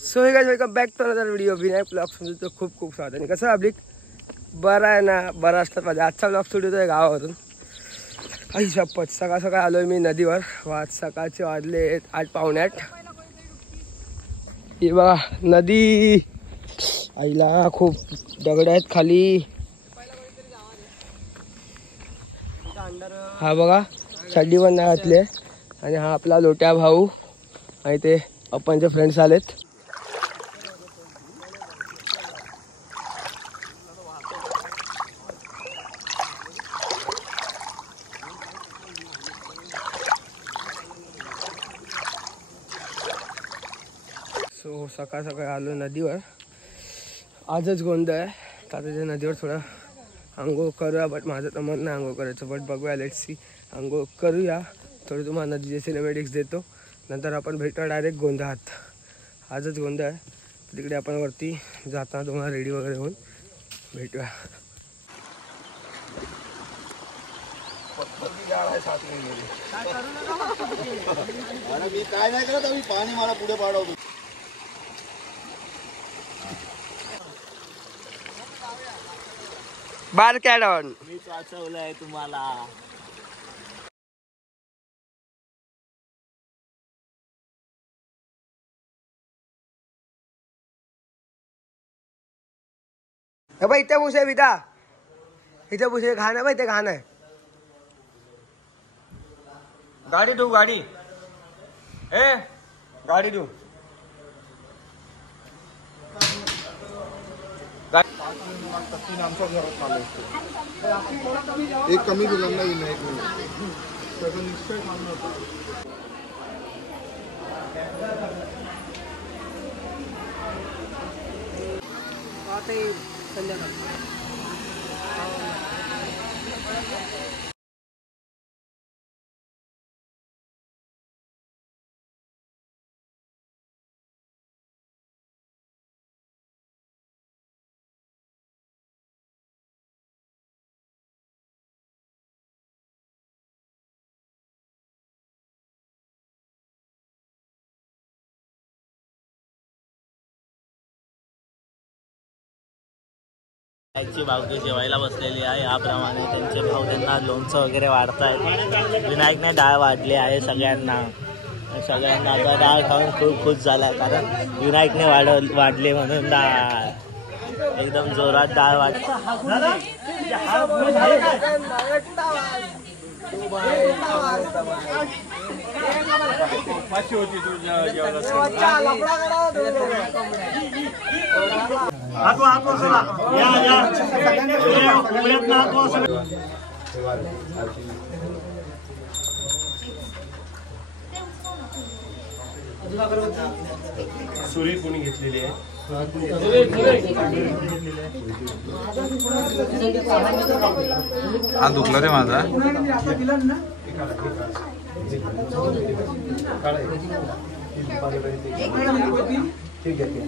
So hey guys welcome back to another video. Vinayak blog स्टुडिओचं खूप खूप स्वागत आहे. कसं अब्लिक बरं आहे ना? बरं असलं पाहिजे. आजचा ब्लॉग स्टुडिओ आहे गावावरून. आई शपथ सकाळ सकाळ आलोय मी नदीवर. आज सकाळचे वाजले 8 पावणे 8. हे बघा नदी. आईला खूप दगड आहेत खाली. हा बघा चड्डी पण नाही घातली. आणि हा आपला लोट्या भाऊ आणि ते आपणचे फ्रेंड्स आलेत. सो सकाळ सकाळ आलो नदीवर. आजच गोंधळ आहे. आता त्या नदीवर थोडं आंघोळ करूया. बट माझं तर मन नाही आंघोळ करायचं. बट बघूया लेट्स सी. आंघोळ करूया. थोडी तुम्हाला नदीचे सिनेमॅटिक्स देतो. नंतर आपण भेटूया डायरेक्ट गोंधळात. आजच गोंधळ आहे. तिकडे आपण वरती जाताना तुम्हाला रेडी वगैरे होऊन भेटूया. मी काय नाही करत. आम्ही पाणी मला पुढे पाडवतो. बार कॅडॉन मी वाचवलंय तुम्हाला. भाई इथे भूस आहे विदा. इथे भूस आहे. घाण आहे भाई. ते घाण आहे. गाडी ठेवू गाडी. ए गाडी ठेवू. एक कमी गुजरना ही नाही. आईची भावकी जेवायला बसलेली आहे. याप्रमाणे त्यांचे भाऊ त्यांना लोणचं वगैरे वाढतायत. विनायकने डाळ वाढली आहे सगळ्यांना. आता डाळ खाऊन खूप खुश झाला. कारण विनायकने वाढले म्हणून डाळ एकदम जोरात डाळ वाढ. सुरी कोणी घेतलेली आहे. हा दुखला रे माझा. ठीक आहे.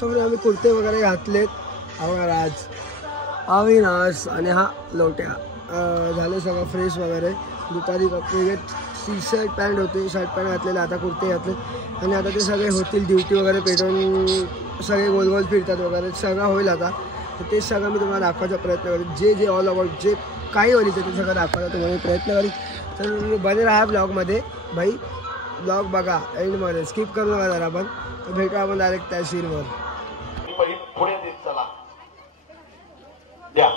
समोर आम्ही कुर्ते वगैरे घातलेत. राज, अविनाश आणि हा लोट्या. झालं सगळं फ्रेश वगैरे. दुपारी कपडे टी शर्ट पॅन्ट होते, शर्ट पॅन्ट घातलेले, आता कुर्ते घातले आणि आता ते सगळे होतील ड्युटी वगैरे पेटवून सगळे गोल गोल फिरतात वगैरे सगळं होईल आता. तर तेच सगळं मी तुम्हाला दाखवायचा प्रयत्न करेन. जे जे ऑल अबाउट जे काही होईल ते सगळं दाखवायचा तुम्हाला प्रयत्न करेन. तर बने राहा ब्लॉगमध्ये. भाई ब्लॉग बघा एंडमध्ये, स्किप करू नका जरा आपण. तर भेटू आपण डायरेक्ट त्या सीनवर. पुढे देत चला द्या.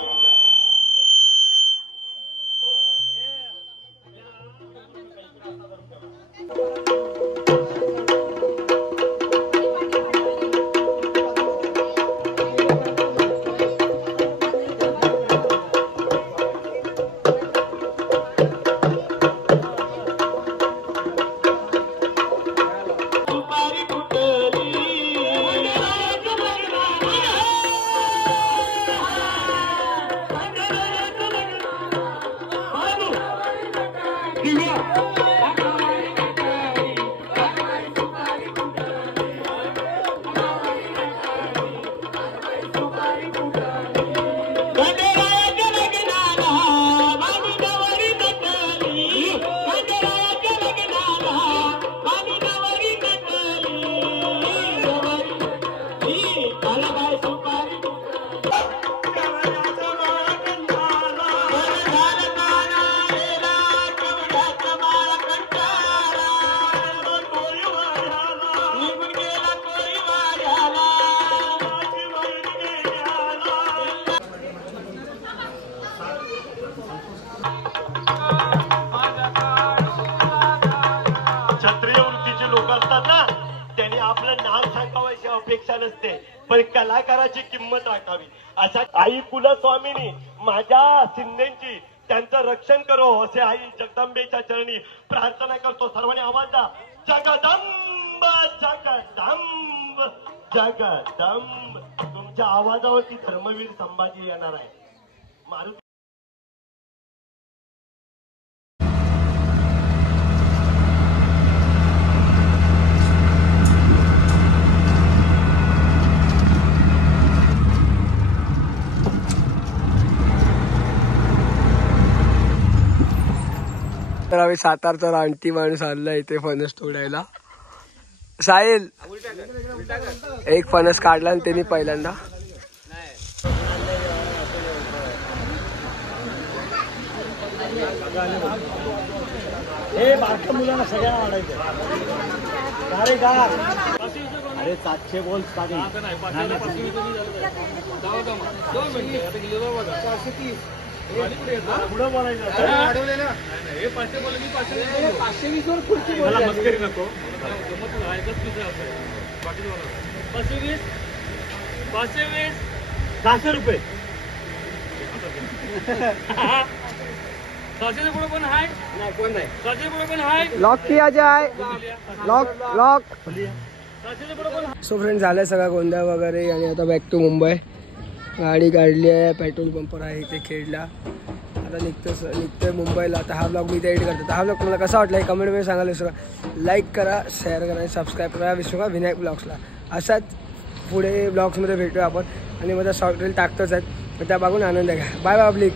अपेक्षा नसते पण कलाकाराची किंमत राखावी. अशा आई कुलस्वामिनी माझ्या शिंदेची त्यांचं रक्षण करो असे आई जगदंबेच्या चरणी प्रार्थना करतो. सर्वांनी आवाज द्या. जगदंब जगदंब जगदंब. तुमच्या आवाजावरती धर्मवीर संभाजी येणार आहे. मारुती तर आम्ही सातारचा रानटी माणूस आणला इथे फणस तोडायला. साहिल एक फणस काढला आणि त्यांनी पहिल्यांदा. हे बारक्या मुलांना सगळ्यांना आवडायचं. अरे 700 बोल पुढं बोलायचं. मला मस्करी नको. 520 रुपये. 600 पुढे पण आहे नाही, कोण नाही. 600 पुढे पण आहे. लॉक किया जाए. लॉक. सो फ्रेंड झालं सगळा गोंधळ वगैरे आणि आता बॅक टू मुंबई. गाडी काढली आहे, पेट्रोल पंपर आहे इथे खेडला. आता निघतोय मुंबईला. आता हा ब्लॉग मी इथे एडिट करतो. तर हा ब्लॉग तुम्हाला कसा वाटला हे कमेंटमध्ये सांगायला विसरू नका. लाईक करा, शेअर करा आणि सबस्क्राईब करा विसरू नका विनायक ब्लॉग्सला. असाच पुढे ब्लॉग्समध्ये भेटूया आपण आणि माझा शॉर्ट रील टाकतोच आहेत. तर त्या बघून आनंद घ्या. Bye bye public.